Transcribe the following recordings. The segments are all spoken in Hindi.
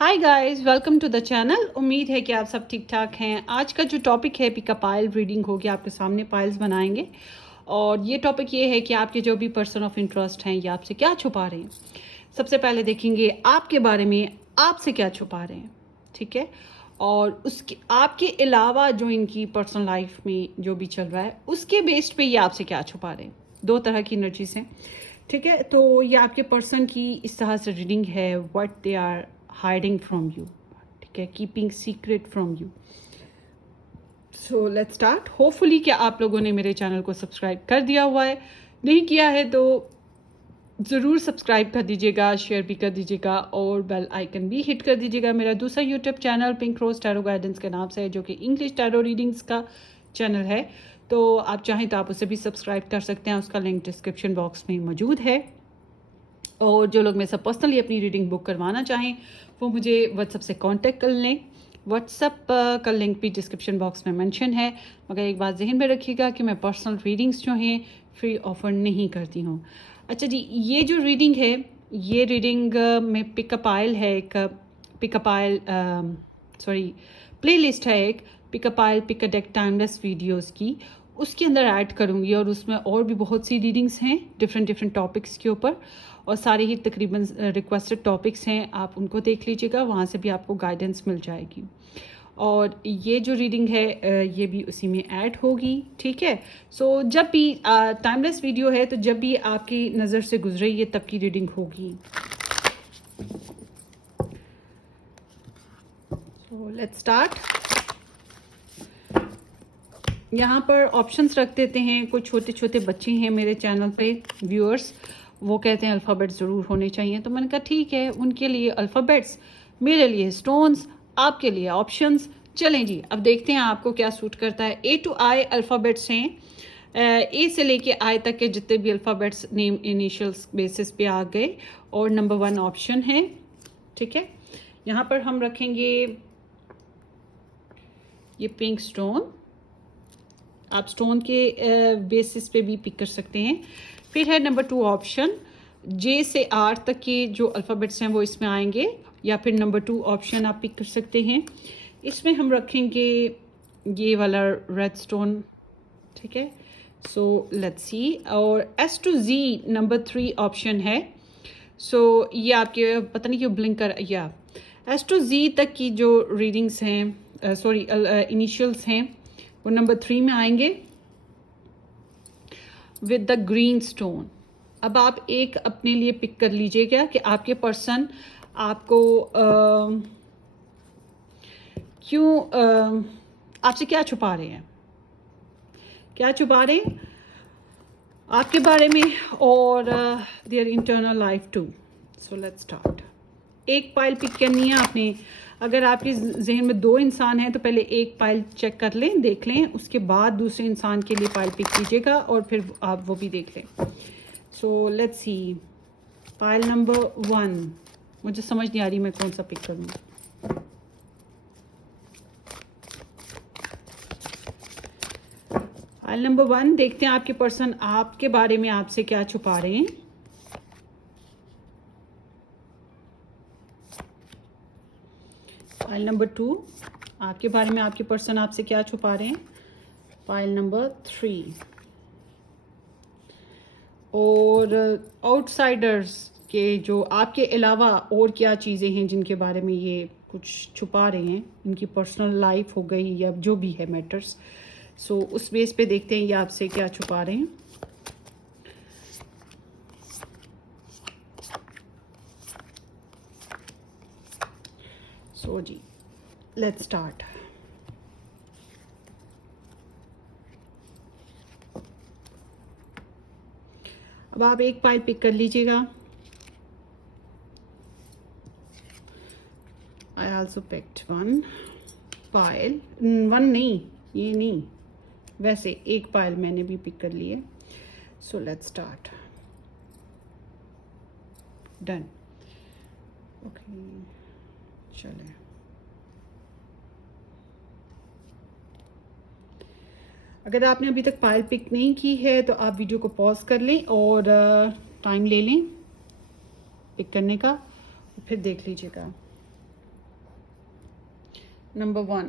Hi guys, welcome to the channel. उम्मीद है कि आप सब ठीक ठाक हैं। आज का जो टॉपिक है पिक अ पाइल रीडिंग होगी। आपके सामने पाइल्स बनाएंगे और ये टॉपिक ये है कि आपके जो भी पर्सन ऑफ इंटरेस्ट हैं ये आपसे क्या छुपा रहे हैं। सबसे पहले देखेंगे आपके बारे में आपसे क्या छुपा रहे हैं, ठीक है। और उसके आपके अलावा जो इनकी पर्सनल लाइफ में जो भी चल रहा है उसके बेस्ड पे ये आपसे क्या छुपा रहे हैं। दो तरह की एनर्जीज हैं, ठीक है। तो ये आपके पर्सन की इस तरह से रीडिंग है, what they are hiding from you, ठीक है, keeping secret from you. So let's start. Hopefully क्या आप लोगों ने मेरे चैनल को सब्सक्राइब कर दिया हुआ है। नहीं किया है तो ज़रूर सब्सक्राइब कर दीजिएगा, शेयर भी कर दीजिएगा और बेल आइकन भी हिट कर दीजिएगा। मेरा दूसरा YouTube channel pink rose tarot guidance के नाम से है, जो कि इंग्लिश टैरो रीडिंग्स का चैनल है। तो आप चाहें तो आप उसे भी सब्सक्राइब कर सकते हैं, उसका लिंक डिस्क्रिप्शन बॉक्स में मौजूद है। और जो लोग मेरे से पर्सनली अपनी रीडिंग बुक करवाना चाहें वो मुझे व्हाट्सएप से कांटेक्ट कर लें। व्हाट्सएप का लिंक भी डिस्क्रिप्शन बॉक्स में मेंशन है। मगर एक बात जहन में रखिएगा कि मैं पर्सनल रीडिंग्स जो हैं फ्री ऑफर नहीं करती हूँ। अच्छा जी, ये जो रीडिंग है ये रीडिंग में पिकअप आयल है, एक पिकअप आयल सॉरी प्लेलिस्ट है, एक pick a pile pick a deck timeless videos की, उसके अंदर ऐड करूँगी। और उसमें और भी बहुत सी रीडिंग्स हैं डिफरेंट टॉपिक्स के ऊपर, और सारे ही तकरीबन रिक्वेस्टेड टॉपिक्स हैं। आप उनको देख लीजिएगा, वहाँ से भी आपको गाइडेंस मिल जाएगी। और ये जो रीडिंग है ये भी उसी में ऐड होगी, ठीक है। सो जब भी टाइमलेस वीडियो है तो जब भी आपकी नज़र से गुजरे ये तब की रीडिंग होगी। सो लेट्स स्टार्ट। यहाँ पर ऑप्शंस रख देते हैं। कुछ छोटे छोटे बच्चे हैं मेरे चैनल पे व्यूअर्स, वो कहते हैं अल्फ़ाबेट्स ज़रूर होने चाहिए। तो मैंने कहा ठीक है, उनके लिए अल्फ़ाबेट्स, मेरे लिए स्टोन्स, आपके लिए ऑप्शंस। चलें जी, अब देखते हैं आपको क्या सूट करता है। ए टू आई अल्फ़ाबेट्स हैं, ए से लेके आई तक के जितने भी अल्फ़ाबेट्स नेम इनिशियल्स बेसिस पे आ गए। और नंबर 1 ऑप्शन है, ठीक है। यहाँ पर हम रखेंगे ये पिंक स्टोन। आप स्टोन के बेसिस पे भी पिक कर सकते हैं। फिर है नंबर 2 ऑप्शन, जे से आर तक के जो अल्फ़ाबेट्स हैं वो इसमें आएंगे, या फिर नंबर 2 ऑप्शन आप पिक कर सकते हैं। इसमें हम रखेंगे ये वाला रेड स्टोन, ठीक है। So let's see. और एस टू जी नंबर 3 ऑप्शन है। सो ये आपके पता नहीं क्यों ब्लिंक कर, या एस टू जी तक की जो रीडिंग्स हैं सॉरी इनिशियल्स हैं वो नंबर 3 में आएंगे विद द ग्रीन स्टोन। अब आप एक अपने लिए पिक कर लीजिएगा कि आपके पर्सन आपको क्यों आपसे क्या छुपा रहे हैं, क्या छुपा रहे हैं आपके बारे में और their internal life too. So let's start. एक पाइल पिक करनी है आपने। अगर आपके जहन में 2 इंसान हैं तो पहले एक पाइल चेक कर लें, देख लें, उसके बाद दूसरे इंसान के लिए पाइल पिक कीजिएगा और फिर आप वो भी देख लें। सो लेट्स सी, पाइल नंबर 1, मुझे समझ नहीं आ रही मैं कौन सा पिक करूँ। पाइल नंबर 1, देखते हैं आपके पर्सन आपके बारे में आपसे क्या छुपा रहे हैं। फाइल नंबर 2, आपके बारे में आपके पर्सन आपसे क्या छुपा रहे हैं। फाइल नंबर 3, और आउटसाइडर्स के जो आपके अलावा और क्या चीज़ें हैं जिनके बारे में ये कुछ छुपा रहे हैं, इनकी पर्सनल लाइफ हो गई या जो भी है मैटर्स। सो उस बेस पे देखते हैं ये आपसे क्या छुपा रहे हैं। सो जी लेट्स स्टार्ट। अब आप एक पाइल पिक कर लीजिएगा। आई आल्सो पिक्ड 1 पाइल, 1 नहीं, ये नहीं, वैसे एक पाइल मैंने भी पिक कर ली है। So let's start. Done, okay चलें। अगर आपने अभी तक पाइल पिक नहीं की है तो आप वीडियो को पॉज कर लें और टाइम ले लें पिक करने का, फिर देख लीजिएगा। नंबर 1।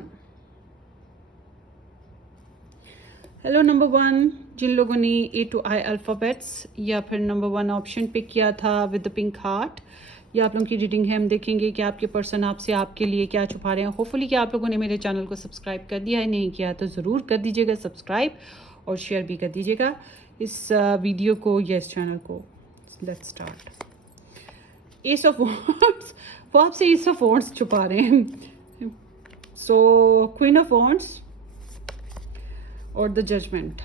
हेलो नंबर 1, जिन लोगों ने A to I अल्फ़ाबेट्स या फिर नंबर 1 ऑप्शन पिक किया था विद द पिंक हार्ट, ये आप लोगों की रीडिंग है। हम देखेंगे कि आपके पर्सन आपसे आपके लिए क्या छुपा रहे हैं। होपफुली कि आप लोगों ने मेरे चैनल को सब्सक्राइब कर दिया है, नहीं किया तो ज़रूर कर दीजिएगा सब्सक्राइब और शेयर भी कर दीजिएगा इस वीडियो को या इस चैनल को। Let's start. S of wands, वो आपसे एस ऑफ वॉन्ड्स छुपा रहे हैं। सो क्वीन ऑफ वॉन्ड्स और द जजमेंट,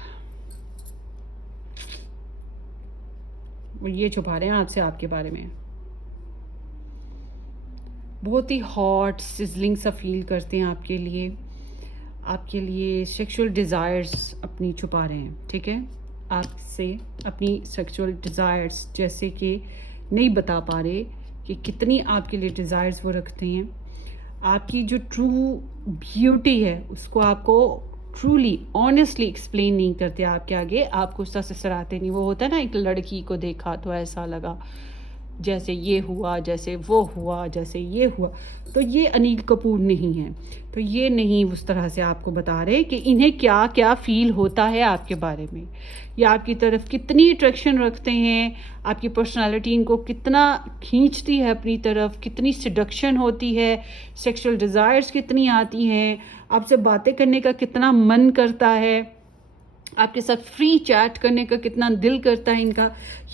ये छुपा रहे हैं आपसे आपके बारे में। बहुत ही हॉट सिजलिंग सा फील करते हैं आपके लिए सेक्सुअल डिज़ायर्स अपनी छुपा रहे हैं। ठीक है, आपसे अपनी सेक्सुअल डिज़ायर्स जैसे कि नहीं बता पा रहे कि कितनी आपके लिए डिज़ायर्स वो रखते हैं। आपकी जो ट्रू ब्यूटी है उसको आपको ट्रूली ऑनेस्टली एक्सप्लेन नहीं करते आपके आगे, आपको उसका से सराहते नहीं। वो होता है ना, एक लड़की को देखा तो ऐसा लगा जैसे ये हुआ, जैसे वो हुआ, जैसे ये हुआ। तो ये अनिल कपूर नहीं है। तो ये नहीं उस तरह से आपको बता रहे कि इन्हें क्या क्या फील होता है आपके बारे में, या आपकी तरफ कितनी अट्रैक्शन रखते हैं, आपकी पर्सनालिटी इनको कितना खींचती है अपनी तरफ, कितनी सिडक्शन होती है, सेक्सुअल डिज़ायर्स कितनी आती हैं, आपसे बातें करने का कितना मन करता है, आपके साथ फ्री चैट करने का कितना दिल करता है इनका।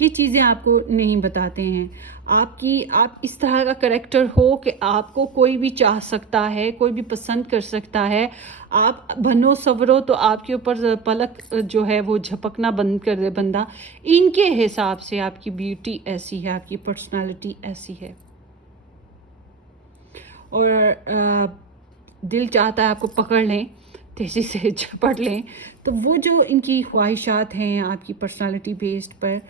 ये चीज़ें आपको नहीं बताते हैं। आप इस तरह का करैक्टर हो कि आपको कोई भी चाह सकता है, कोई भी पसंद कर सकता है। आप बनो सवरो तो आपके ऊपर पलक जो है वो झपकना बंद कर दे बंदा। इनके हिसाब से आपकी ब्यूटी ऐसी है, आपकी पर्सनालिटी ऐसी है। और दिल चाहता है आपको पकड़ लें, तेज़ी से झपट लें। तो वो जो इनकी ख्वाहिशात हैं आपकी पर्सनालिटी बेस्ड पर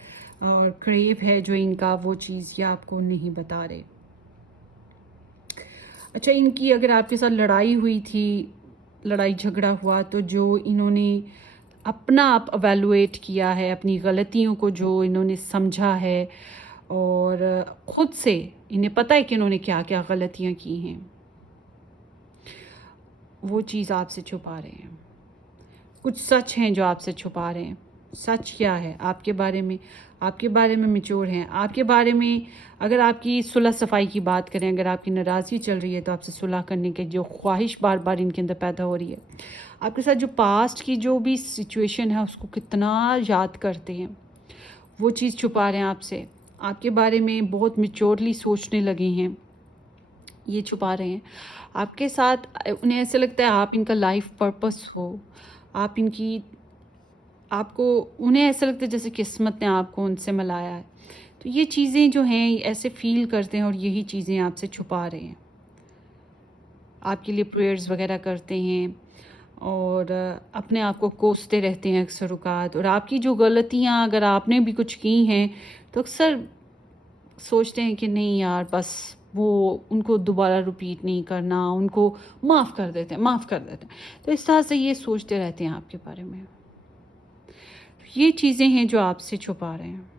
और क्रेव है जो इनका, वो चीज़ ये आपको नहीं बता रहे। अच्छा, इनकी अगर आपके साथ लड़ाई हुई थी, लड़ाई झगड़ा हुआ, तो जो इन्होंने अपना आप एवेलुएट किया है, अपनी गलतियों को जो इन्होंने समझा है और ख़ुद से इन्हें पता है कि इन्होंने क्या क्या गलतियाँ की हैं, वो चीज़ आपसे छुपा रहे हैं। कुछ सच हैं जो आपसे छुपा रहे हैं। सच क्या है आपके बारे में? आपके बारे में मैच्योर हैं, आपके बारे में अगर आपकी सुलह सफाई की बात करें, अगर आपकी नाराज़गी चल रही है तो आपसे सुलह करने की जो ख्वाहिश बार बार इनके अंदर पैदा हो रही है। आपके साथ जो पास्ट की जो भी सिचुएशन है उसको कितना याद करते हैं, वो चीज़ छुपा रहे हैं आपसे। आपके बारे में बहुत मैच्योरली सोचने लगे हैं, ये छुपा रहे हैं। आपके साथ उन्हें ऐसे लगता है आप इनका लाइफ पर्पस हो, उन्हें ऐसा लगता है जैसे किस्मत ने आपको उनसे मिलाया है। तो ये चीज़ें जो हैं ऐसे फील करते हैं और यही चीज़ें आपसे छुपा रहे हैं। आपके लिए प्रेयर्स वगैरह करते हैं और अपने आप को कोसते रहते हैं अक्सर औक़ात। और आपकी जो गलतियाँ अगर आपने भी कुछ की हैं तो अक्सर सोचते हैं कि नहीं यार, बस वो उनको दोबारा रिपीट नहीं करना, उनको माफ़ कर देते हैं। तो इस तरह से ये सोचते रहते हैं आपके बारे में। ये चीज़ें हैं जो आपसे छुपा रहे हैं।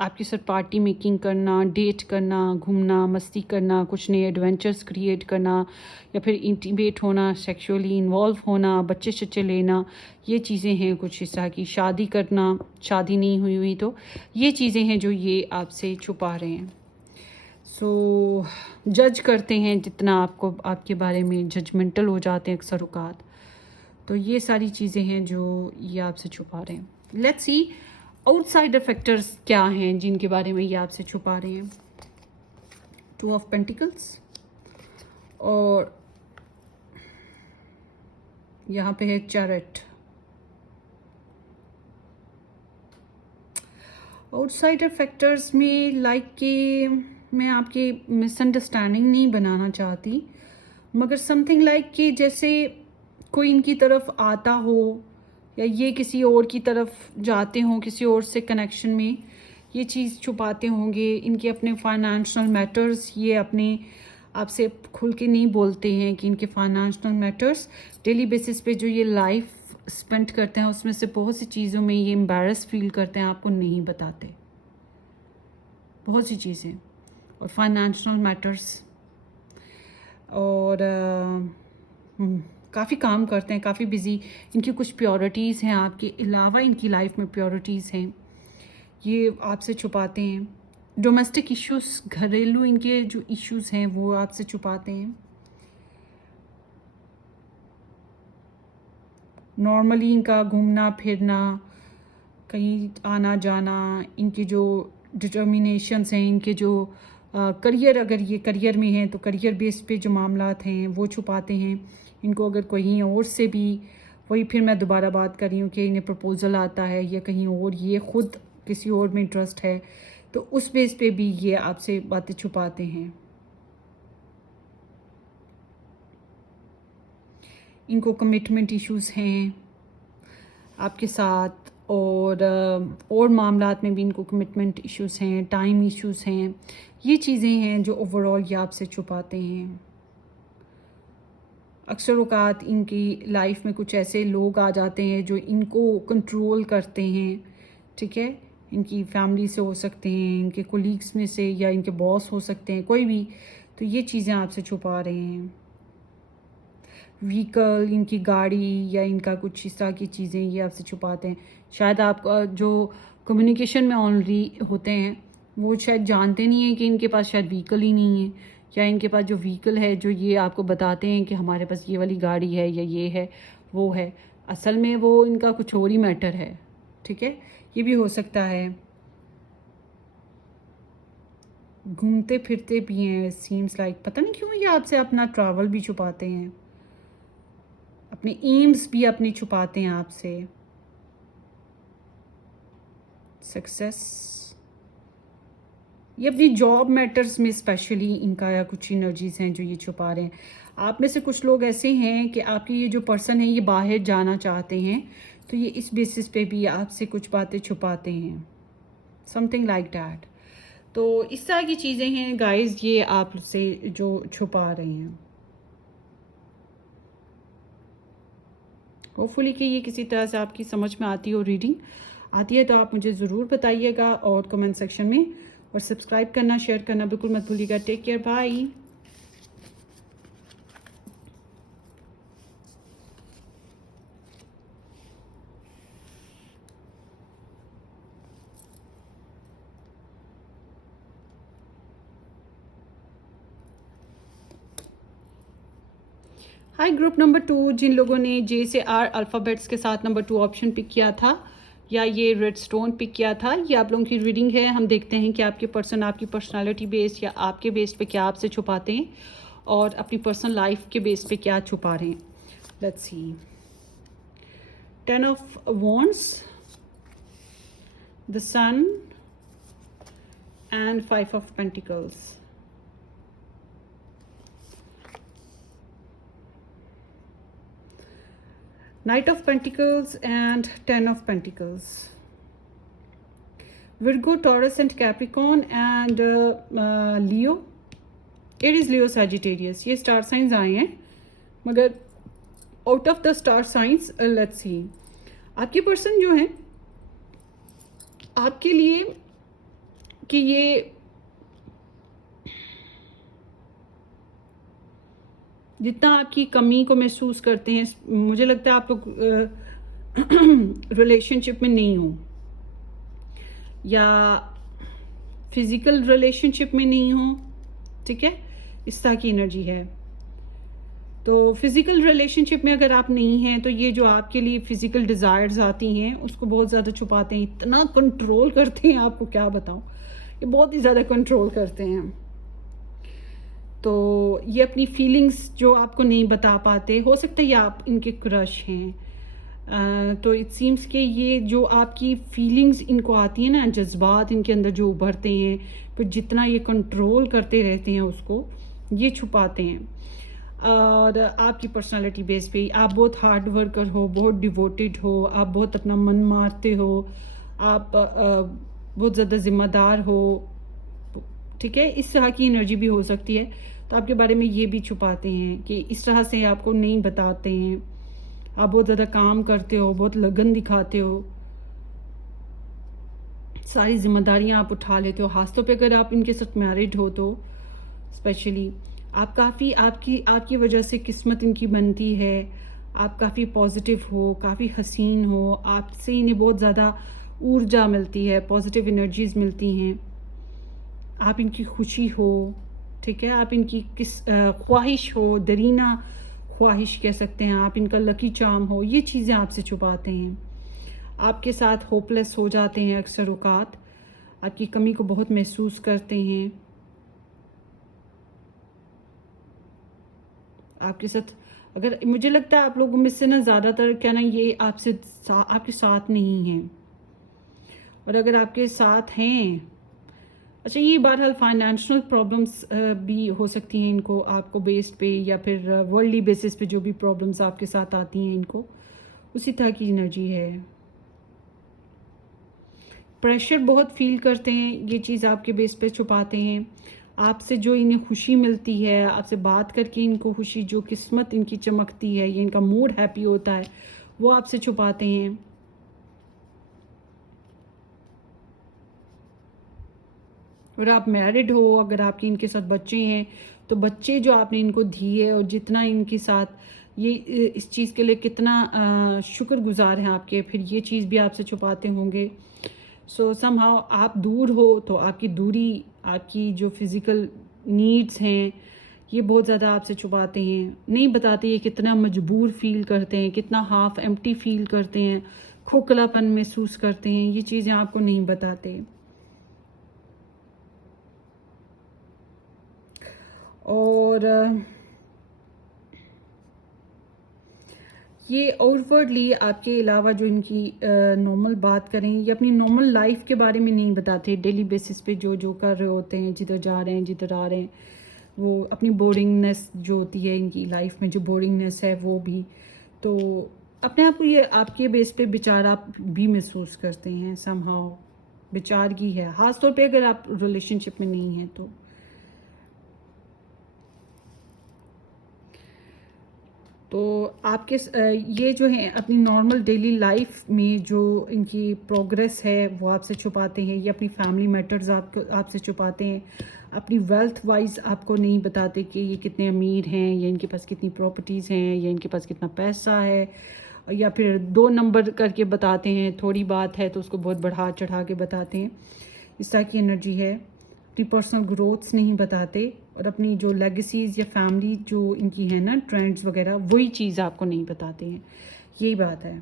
आपके साथ पार्टी मेकिंग करना, डेट करना, घूमना, मस्ती करना, कुछ नए एडवेंचर्स क्रिएट करना, या फिर इंटीमेट होना, सेक्सुअली इन्वॉल्व होना, बच्चे शच्चे लेना, ये चीज़ें हैं कुछ इस तरह की। शादी करना, शादी नहीं हुई तो ये चीज़ें हैं जो ये आपसे छुपा रहे हैं। सो जज करते हैं जितना आपको, आपके बारे में जजमेंटल हो जाते हैं अक्सर औक़ात। तो ये सारी चीज़ें हैं जो ये आपसे छुपा रहे हैं। लेट्स सी आउटसाइडर फैक्टर्स क्या हैं जिनके बारे में ये आपसे छुपा रहे हैं। 2 ऑफ पेंटिकल्स और यहाँ पे है चैरिट। आउटसाइडर फैक्टर्स में लाइक कि मैं आपकी मिसअंडरस्टैंडिंग नहीं बनाना चाहती, मगर समथिंग लाइक कि जैसे कोई इनकी तरफ आता हो या ये किसी और की तरफ जाते हों, किसी और से कनेक्शन में ये चीज़ छुपाते होंगे। इनके अपने फाइनेंशियल मैटर्स ये अपने आपसे खुल के नहीं बोलते हैं कि इनके फाइनेंशियल मैटर्स डेली बेसिस पे जो ये लाइफ स्पेंड करते हैं उसमें से बहुत सी चीज़ों में ये एम्बैरस फील करते हैं, आपको नहीं बताते बहुत सी चीज़ें। और फाइनेंशियल मैटर्स और काफ़ी काम करते हैं, काफ़ी बिजी। इनकी कुछ प्योरिटीज़ हैं, आपके अलावा इनकी लाइफ में प्योरिटीज़ हैं, ये आपसे छुपाते हैं। डोमेस्टिक इश्यूज़, घरेलू इनके जो इश्यूज़ हैं वो आपसे छुपाते हैं। नॉर्मली इनका घूमना फिरना, कहीं आना जाना, इनकी जो डिटर्मिनेशंस हैं, इनके जो करियर, अगर ये करियर में हैं तो करियर बेस पे जो मामलात हैं वो छुपाते हैं। इनको अगर कहीं और से भी, वही फिर मैं दोबारा बात कर रही हूँ कि इन्हें प्रपोज़ल आता है या कहीं और ये ख़ुद किसी और में इंटरेस्ट है, तो उस बेस पे भी ये आपसे बातें छुपाते हैं। इनको कमिटमेंट इश्यूज़ हैं आपके साथ, और मामलात में भी इनको कमिटमेंट इश्यूज़ हैं, टाइम इश्यूज़ हैं। ये चीज़ें हैं जो ओवरऑल ये आपसे छुपाते हैं। अक्सर औक़ात इनकी लाइफ में कुछ ऐसे लोग आ जाते हैं जो इनको कंट्रोल करते हैं, ठीक है। इनकी फैमिली से हो सकते हैं, इनके कोलीग्स में से, या इनके बॉस हो सकते हैं, कोई भी। तो ये चीज़ें आपसे छुपा रहे हैं। व्हीकल, इनकी गाड़ी या इनका कुछ इस तरह की चीज़ें ये आपसे छुपाते हैं। शायद आप जो कम्युनिकेशन में ऑलरेडी होते हैं वो शायद जानते नहीं हैं कि इनके पास शायद व्हीकल ही नहीं है, या इनके पास जो व्हीकल है जो ये आपको बताते हैं कि हमारे पास ये वाली गाड़ी है या ये है वो है, असल में वो इनका कुछ और ही मैटर है, ठीक है। ये भी हो सकता है। घूमते फिरते भी हैं, सीम्स लाइक, पता नहीं क्यों ये आपसे अपना ट्रैवल भी छुपाते हैं, अपने एम्स भी अपने छुपाते हैं आपसे। सक्सेस, ये अपनी जॉब मैटर्स में स्पेशली इनका या कुछ एनर्जीज हैं जो ये छुपा रहे हैं। आप में से कुछ लोग ऐसे हैं कि आपकी ये जो पर्सन है ये बाहर जाना चाहते हैं, तो ये इस बेसिस पे भी आपसे कुछ बातें छुपाते हैं, समथिंग लाइक डैट। तो इस तरह की चीज़ें हैं गाइस, ये आपसे जो छुपा रहे हैं। होपफुली कि ये किसी तरह से आपकी समझ में आती हो, रीडिंग आती है तो आप मुझे ज़रूर बताइएगा और कमेंट सेक्शन में, और सब्सक्राइब करना, शेयर करना बिल्कुल मत भूलिएगा। Take care, bye. Hi group number 2, जिन लोगों ने जे से आर अल्फ़ाबेट्स के साथ नंबर 2 ऑप्शन पिक किया था या ये रेड स्टोन पिक किया था, ये आप लोगों की रीडिंग है। हम देखते हैं कि आपके पर्सन आपकी पर्सनालिटी बेस या आपके बेस पे क्या आपसे छुपाते हैं और अपनी पर्सनल लाइफ के बेस पे क्या छुपा रहे हैं। Let's see. 10 of wands, the sun and 5 of pentacles. Knight of Pentacles and 10 of Pentacles. Virgo, Taurus and Capricorn and Leo. Aries, Leo, Sagittarius. ये स्टार साइंस आए हैं, मगर out of the star signs let's see. आपके पर्सन जो है आपके लिए कि ये जितना आपकी कमी को महसूस करते हैं, मुझे लगता है आप लोग रिलेशनशिप में नहीं हो, या फिज़िकल रिलेशनशिप में नहीं हो, ठीक है। इस तरह की एनर्जी है। तो फिज़िकल रिलेशनशिप में अगर आप नहीं हैं तो ये जो आपके लिए फ़िज़िकल डिज़ायर्स आती हैं उसको बहुत ज़्यादा छुपाते हैं, इतना कंट्रोल करते हैं, आपको क्या बताऊँ, ये बहुत ही ज़्यादा कंट्रोल करते हैं। तो ये अपनी फीलिंग्स जो आपको नहीं बता पाते, हो सकता है ये आप इनके क्रश हैं। तो इट सीम्स कि ये जो आपकी फीलिंग्स इनको आती हैं ना, जज्बात इनके अंदर जो उभरते हैं, फिर जितना ये कंट्रोल करते रहते हैं उसको ये छुपाते हैं। और आपकी पर्सनालिटी बेस पे आप बहुत हार्ड वर्कर हो, बहुत डिवोटेड हो, आप बहुत अपना मन मारते हो, आप बहुत ज़्यादा ज़िम्मेदार हो, ठीक है। इस तरह की एनर्जी भी हो सकती है। तो आपके बारे में ये भी छुपाते हैं कि इस तरह से आपको नहीं बताते हैं। आप बहुत ज़्यादा काम करते हो, बहुत लगन दिखाते हो, सारी जिम्मेदारियां आप उठा लेते हो। खासतौर पे अगर आप इनके साथ मैरिड हो तो स्पेशली आप काफ़ी आपकी आपकी वजह से किस्मत इनकी बनती है। आप काफ़ी पॉजिटिव हो, काफ़ी हसीन हो, आपसे इन्हें बहुत ज़्यादा ऊर्जा मिलती है, पॉजिटिव एनर्जीज़ मिलती हैं। आप इनकी खुशी हो, ठीक है, आप इनकी ख्वाहिश हो, दरीना ख्वाहिश कह सकते हैं आप, इनका लकी चार्म हो, ये चीज़ें आपसे छुपाते हैं। आपके साथ होपलेस हो जाते हैं अक्सर औक़ात, आपकी कमी को बहुत महसूस करते हैं। आपके साथ अगर मुझे लगता है आप लोगों में से ना ज़्यादातर क्या ना ये आपके साथ नहीं हैं, और अगर आपके साथ हैं, अच्छा ये बहरहाल फाइनेंशियल प्रॉब्लम्स भी हो सकती हैं इनको, आपको बेस पे या फिर वर्ल्डली बेसिस पे जो भी प्रॉब्लम्स आपके साथ आती हैं इनको, उसी तरह की एनर्जी है। प्रेशर बहुत फील करते हैं, ये चीज़ आपके बेस पे छुपाते हैं। आपसे जो इन्हें खुशी मिलती है, आपसे बात करके इनको खुशी, जो किस्मत इनकी चमकती है, ये इनका मूड हैप्पी होता है, वो आपसे छुपाते हैं। और आप मैरिड हो, अगर आपके इनके साथ बच्चे हैं, तो बच्चे जो आपने इनको दिए और जितना इनके साथ ये इस चीज़ के लिए कितना शुक्रगुजार हैं आपके, फिर ये चीज़ भी आपसे छुपाते होंगे। सो समहाउ आप दूर हो तो आपकी दूरी, आपकी जो फिज़िकल नीड्स हैं, ये बहुत ज़्यादा आपसे छुपाते हैं, नहीं बताते ये कितना मजबूर फ़ील करते हैं, कितना हाफ़ एम्प्टी फ़ील करते हैं, खोखलापन महसूस करते हैं, ये चीज़ें आपको नहीं बताते। और ये आउटवर्डली आपके अलावा जो इनकी नॉर्मल बात करें, ये अपनी नॉर्मल लाइफ के बारे में नहीं बताते। डेली बेसिस पे जो जो कर रहे होते हैं, जिधर जा रहे हैं, जिधर आ रहे हैं, वो अपनी बोरिंगनेस जो होती है इनकी लाइफ में, जो बोरिंगनेस है वो भी, तो अपने आप को ये आपके बेस पे बेचारा भी महसूस करते हैं। समहाउ बेचारगी है, ख़ास तौर पे अगर आप रिलेशनशिप में नहीं हैं तो। तो आपके ये जो हैं अपनी नॉर्मल डेली लाइफ में जो इनकी प्रोग्रेस है वो आपसे छुपाते हैं, ये अपनी फैमिली मैटर्स आपसे छुपाते हैं, अपनी वेल्थ वाइज आपको नहीं बताते कि ये कितने अमीर हैं, या इनके पास कितनी प्रॉपर्टीज़ हैं, या इनके पास कितना पैसा है, या फिर 2 नंबर करके बताते हैं, थोड़ी बात है तो उसको बहुत बढ़ा चढ़ा के बताते हैं। इस तरह की एनर्जी है। अपनी पर्सनल ग्रोथ्स नहीं बताते, और अपनी जो लेगेसीज़ या फैमिली जो इनकी है ना, ट्रेंड्स वगैरह, वही चीज़ आपको नहीं बताते हैं। यही बात है,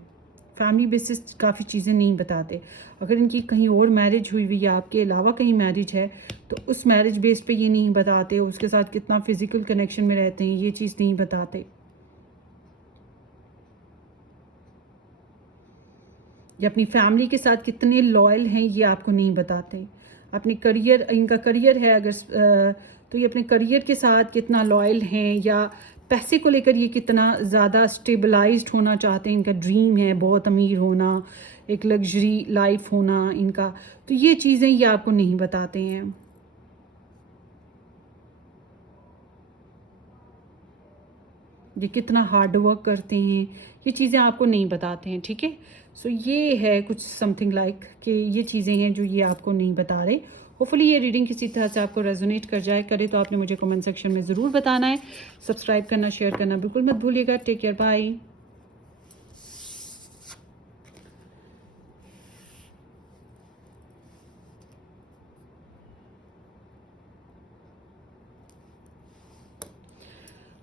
फैमिली बेसिस काफ़ी चीज़ें नहीं बताते। अगर इनकी कहीं और मैरिज हुई हुई या आपके अलावा कहीं मैरिज है, तो उस मैरिज बेस पे ये नहीं बताते, उसके साथ कितना फ़िज़िकल कनेक्शन में रहते हैं, ये चीज़ नहीं बताते। या अपनी फैमिली के साथ कितने लॉयल हैं, ये आपको नहीं बताते। अपने करियर, इनका करियर है अगर तो ये अपने करियर के साथ कितना लॉयल हैं, या पैसे को लेकर ये कितना ज़्यादा स्टेबलाइज्ड होना चाहते हैं, इनका ड्रीम है बहुत अमीर होना, एक लग्जरी लाइफ होना इनका, तो ये चीज़ें ये आपको नहीं बताते हैं। ये कितना हार्ड वर्क करते हैं, ये चीज़ें आपको नहीं बताते हैं, ठीक है। सो ये है कुछ समथिंग लाइक कि ये चीज़ें हैं जो ये आपको नहीं बता रहे। होपफुली ये रीडिंग किसी तरह से आपको रेजोनेट कर जाए, करे तो आपने मुझे कमेंट सेक्शन में ज़रूर बताना है। सब्सक्राइब करना, शेयर करना बिल्कुल मत भूलिएगा। Take care, bye.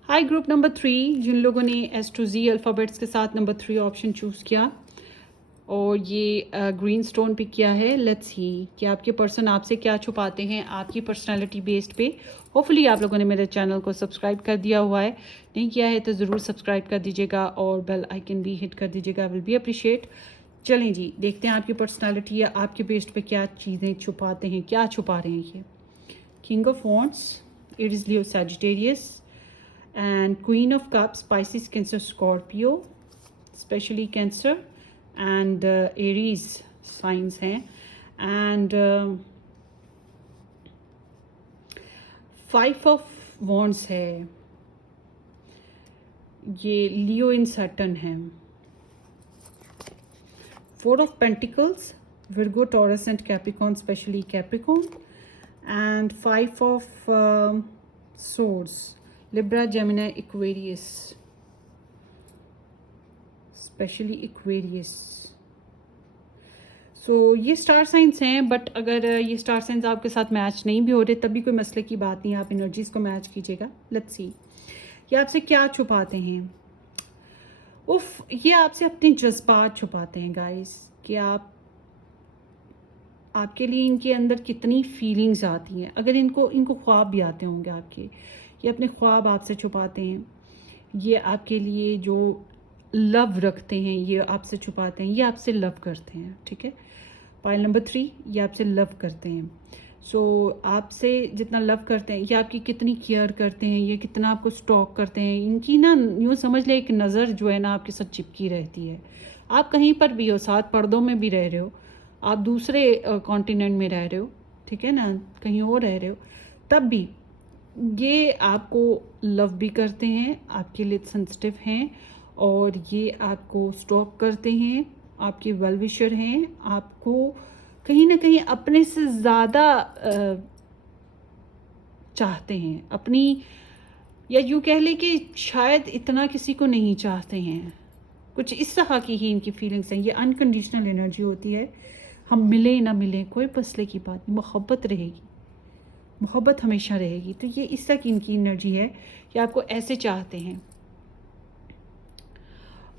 Hi group number 3, जिन लोगों ने एस टू जी अल्फ़ाबेट्स के साथ नंबर 3 ऑप्शन चूज़ किया और ये ग्रीन स्टोन पिक किया है, लेट्स सी कि आपके पर्सन आपसे क्या छुपाते हैं आपकी पर्सनालिटी बेस्ड पे। होपफुली आप लोगों ने मेरे चैनल को सब्सक्राइब कर दिया हुआ है, नहीं किया है तो ज़रूर सब्सक्राइब कर दीजिएगा और बेल आइकन भी हिट कर दीजिएगा, विल बी अप्रिशिएट। चलें जी, देखते हैं आपकी पर्सनालिटी या आपके बेस्ड पे क्या चीज़ें छुपाते हैं, क्या छुपा रहे हैं ये। King of wands, Aries, Leo, Sagittarius, and Queen of Cups, Pisces, Cancer, Scorpio, especially Cancer and Aries signs हैं, and Five of Wands है, ये Leo in Saturn है। Four of Pentacles, Virgo, Taurus and Capricorn, especially Capricorn, and Five of Swords, Libra, Gemini, Aquarius, specially Aquarius. So ये स्टार साइंस हैं, बट अगर ये स्टार साइंस आपके साथ मैच नहीं भी हो रहे तब भी कोई मसले की बात नहीं है, आप एनर्जीज़ को मैच कीजिएगा। लेट्स सी ये आपसे क्या छुपाते हैं। उफ, ये आपसे अपने जज्बात छुपाते हैं गाइस, कि आपके लिए इनके अंदर कितनी फीलिंग्स आती हैं। अगर इनको ख्वाब भी आते होंगे आपके, ये अपने ख्वाब आपसे छुपाते हैं। ये आपके लिए जो लव रखते हैं ये आपसे छुपाते हैं, ये आपसे लव करते हैं, ठीक है। पाइल नंबर 3, ये आपसे लव करते हैं। सो आपसे जितना लव करते हैं, ये आपकी कितनी केयर करते हैं, ये कितना आपको स्टॉक करते हैं। इनकी ना यूँ समझ ले एक नज़र जो है ना आपके साथ चिपकी रहती है। आप कहीं पर भी हो, सात पर्दों में भी रह रहे हो, आप दूसरे कॉन्टिनेंट में रह रहे हो, ठीक है ना, कहीं और रह रहे हो, तब भी ये आपको लव भी करते हैं, आपके लिए सेंसिटिव हैं, और ये आपको स्टॉक करते हैं, आपके वेल विशर हैं, आपको कहीं ना कहीं अपने से ज़्यादा चाहते हैं अपनी, या यूँ कह लें कि शायद इतना किसी को नहीं चाहते हैं। कुछ इस तरह की ही इनकी फीलिंग्स हैं। ये अनकंडीशनल एनर्जी होती है। हम मिले ना मिले कोई मसले की बात नहीं, मोहब्बत रहेगी, मोहब्बत हमेशा रहेगी। तो ये इस तरह की इनकी एनर्जी है कि आपको ऐसे चाहते हैं।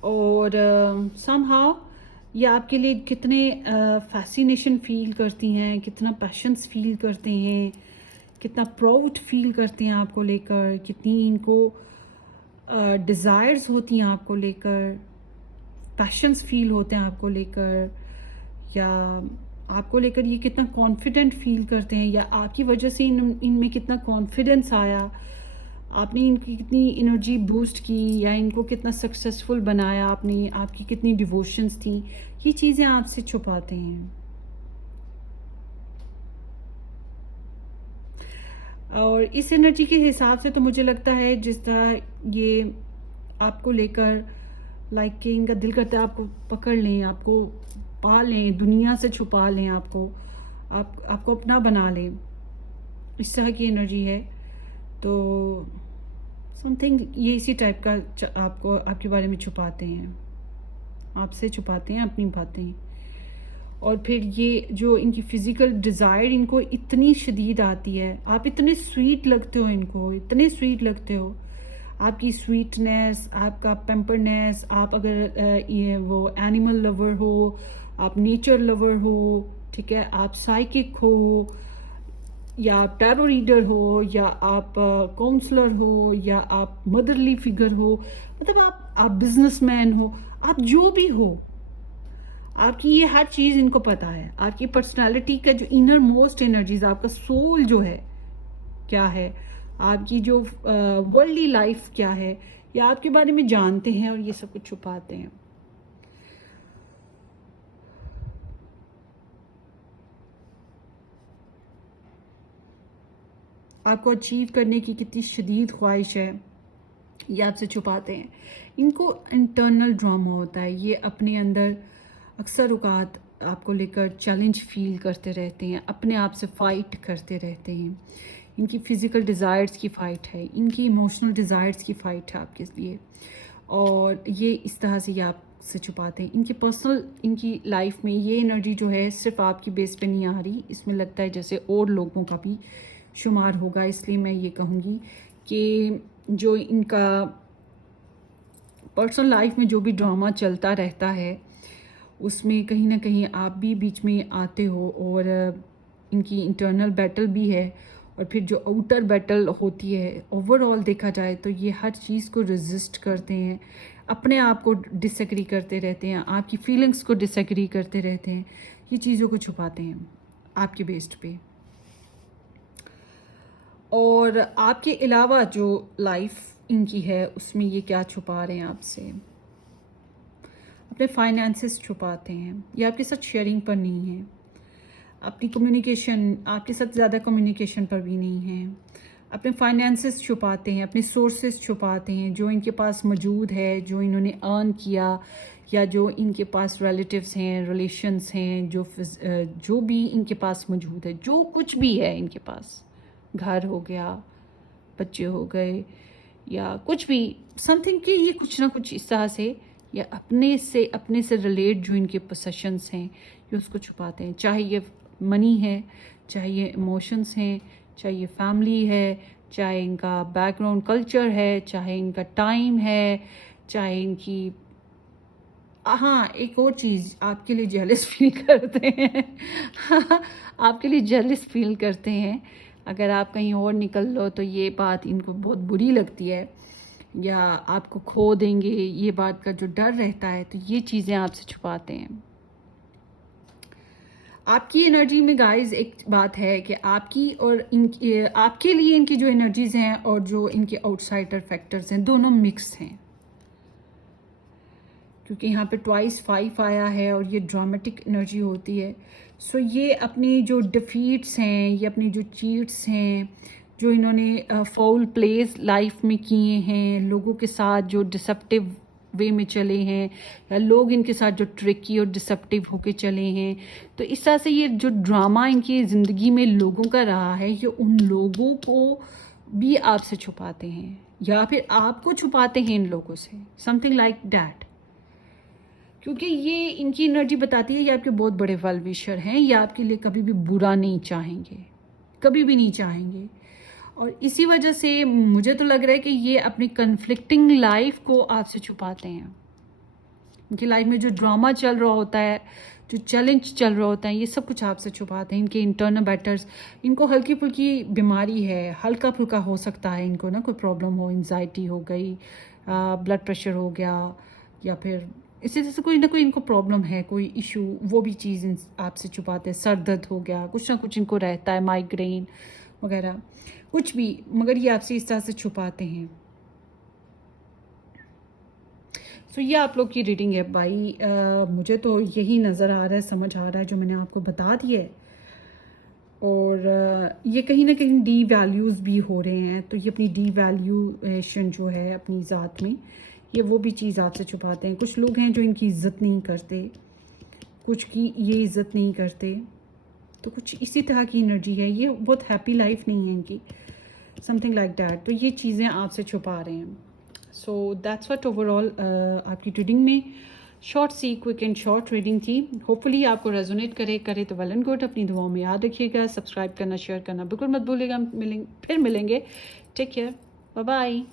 और समहाउ ये आपके लिए कितने फैसिनेशन फील करती हैं, कितना पैशंस फील करते हैं, कितना प्राउड फील करते हैं आपको लेकर, कितनी इनको डिज़ायर्स होती हैं आपको लेकर, पैशंस फील होते हैं आपको लेकर, या आपको लेकर ये कितना कॉन्फिडेंट फील करते हैं, या आपकी वजह से इनमें कितना कॉन्फिडेंस आया, आपने इनकी कितनी एनर्जी बूस्ट की, या इनको कितना सक्सेसफुल बनाया आपने, आपकी कितनी डिवोशंस थी। ये चीज़ें आपसे छुपाते हैं। और इस एनर्जी के हिसाब से तो मुझे लगता है जिस तरह ये आपको लेकर लाइक कि इनका दिल करता है आपको पकड़ लें, आपको पा लें, दुनिया से छुपा लें, आपको अपना बना लें, इस तरह की एनर्जी है। तो समथिंग ये इसी टाइप का आपको आपके बारे में छुपाते हैं, आपसे छुपाते हैं अपनी बातें। और फिर ये जो इनकी फ़िज़िकल डिज़ायर इनको इतनी शदीद आती है, आप इतने स्वीट लगते हो इनको, इतने स्वीट लगते हो, आपकी स्वीटनेस, आपका पेम्परनेस, आप अगर ये वो एनिमल लवर हो, आप नेचर लवर हो, ठीक है, आप साइकिक हो, या आप टैरो रीडर हो, या आप काउंसलर हो, या आप मदरली फिगर हो, मतलब आप बिजनेसमैन हो, आप जो भी हो, आपकी ये हर चीज़ इनको पता है। आपकी पर्सनालिटी का जो इनर मोस्ट एनर्जीज, आपका सोल जो है क्या है, आपकी जो वर्ल्डली लाइफ क्या है, ये आपके बारे में जानते हैं और ये सब कुछ छुपाते हैं। आपको अचीव करने की कितनी शदीद ख्वाहिश है, ये आपसे छुपाते हैं। इनको इंटरनल ड्रामा होता है, ये अपने अंदर अक्सर औकात आपको लेकर चैलेंज फील करते रहते हैं, अपने आप से फ़ाइट करते रहते हैं। इनकी फ़िज़िकल डिज़ायर्स की फ़ाइट है, इनकी इमोशनल डिज़ायर्स की फ़ाइट है आपके लिए, और ये इस तरह से ये आपसे छुपाते हैं। इनकी पर्सनल, इनकी लाइफ में ये एनर्जी जो है सिर्फ आपकी बेस पे नहीं आ रही, इसमें लगता है जैसे और लोगों का भी शुमार होगा। इसलिए मैं ये कहूँगी कि जो इनका पर्सनल लाइफ में जो भी ड्रामा चलता रहता है उसमें कहीं ना कहीं आप भी बीच में आते हो, और इनकी इंटरनल बैटल भी है, और फिर जो आउटर बैटल होती है, ओवरऑल देखा जाए तो ये हर चीज़ को रेजिस्ट करते हैं, अपने आप को डिसएग्री करते रहते हैं, आपकी फीलिंग्स को डिसएग्री करते रहते हैं, ये चीज़ों को छुपाते हैं आपके बेस्ड पे। और आपके अलावा जो लाइफ इनकी है उसमें ये क्या छुपा रहे हैं आपसे, अपने फाइनेंसेस छुपाते हैं, ये आपके साथ शेयरिंग पर नहीं है, अपनी कम्युनिकेशन आपके साथ ज़्यादा कम्युनिकेशन पर भी नहीं है, अपने फाइनेंसेस छुपाते हैं, अपने सोर्सेस छुपाते हैं, जो इनके पास मौजूद है, जो इन्होंने अर्न किया, या जो इनके पास रिलेटिव्स हैं, रिलेशंस हैं, जो भी इनके पास मौजूद है, जो कुछ भी है इनके पास, घर हो गया, बच्चे हो गए, या कुछ भी समथिंग कि ये कुछ ना कुछ इस तरह से या अपने से रिलेट जो इनके पोसेशंस हैं ये उसको छुपाते हैं, चाहे ये मनी है, चाहे ये इमोशंस हैं, चाहे ये फैमिली है, चाहे इनका बैकग्राउंड कल्चर है, चाहे इनका टाइम है, चाहे इनकी हाँ एक और चीज़ आपके लिए जेलस फील करते हैं आपके लिए जेलस फील करते हैं। अगर आप कहीं और निकल लो तो ये बात इनको बहुत बुरी लगती है, या आपको खो देंगे ये बात का जो डर रहता है, तो ये चीज़ें आपसे छुपाते हैं। आपकी एनर्जी में गाइस एक बात है कि आपकी और इनकी आपके लिए इनकी जो एनर्जीज हैं और जो इनके आउटसाइडर फैक्टर्स हैं दोनों मिक्स हैं, क्योंकि यहाँ पे ट्वाइस 5 आया है और ये ड्रामेटिक एनर्जी होती है। सो ये अपनी जो डिफीट्स हैं, ये अपनी जो चीट्स हैं, जो इन्होंने फाउल प्लेस लाइफ में किए हैं, लोगों के साथ जो डिसेप्टिव वे में चले हैं, या लोग इनके साथ जो ट्रिकी और डिसेप्टिव होके चले हैं, तो इस तरह से ये जो ड्रामा इनकी ज़िंदगी में लोगों का रहा है, ये उन लोगों को भी आपसे छुपाते हैं या फिर आपको छुपाते हैं इन लोगों से, समथिंग लाइक डैट। क्योंकि ये इनकी एनर्जी बताती है ये आपके बहुत बड़े वेल विशर हैं, ये आपके लिए कभी भी बुरा नहीं चाहेंगे, कभी भी नहीं चाहेंगे। और इसी वजह से मुझे तो लग रहा है कि ये अपनी कन्फ्लिक्टिंग लाइफ को आपसे छुपाते हैं। इनकी लाइफ में जो ड्रामा चल रहा होता है, जो चैलेंज चल रहा होता है, ये सब कुछ आपसे छुपाते हैं। इनके इंटरनल बैटर्स, इनको हल्की फुल्की बीमारी है, हल्का फुल्का हो सकता है इनको ना कोई प्रॉब्लम हो, एंजाइटी हो गई, ब्लड प्रेशर हो गया, या फिर इसी तरह से कोई ना कोई इनको प्रॉब्लम है, कोई इशू, वो भी चीज़ आपसे छुपाते हैं। सर दर्द हो गया, कुछ ना कुछ इनको रहता है, माइग्रेन वगैरह कुछ भी, मगर ये आपसे इस तरह से छुपाते हैं। सो ये आप लोग की रीडिंग है भाई। मुझे तो यही नज़र आ रहा है, समझ आ रहा है जो मैंने आपको बता दिया है। और ये कहीं ना कहीं डी वैल्यूज़ भी हो रहे हैं, तो ये अपनी डी वैल्यूएशन जो है अपनी ज़ात में, ये वो भी चीज़ आपसे छुपाते हैं। कुछ लोग हैं जो इनकी इज़्ज़त नहीं करते, कुछ की ये इज़्ज़त नहीं करते, तो कुछ इसी तरह की एनर्जी है। ये बहुत हैप्पी लाइफ नहीं है इनकी, समथिंग लाइक डैट। तो ये चीज़ें आपसे छुपा रहे हैं। सो दैट्स व्हाट ओवरऑल आपकी रीडिंग में शॉर्ट सी क्विक एंड शॉर्ट रीडिंग थी। होपफुली आपको रेजोनेट करे तो वेल एंड गुड। अपनी दुआओं में याद रखिएगा, सब्सक्राइब करना, शेयर करना बिल्कुल मत भूलिएगा। फिर मिलेंगे। Take care, bye bye.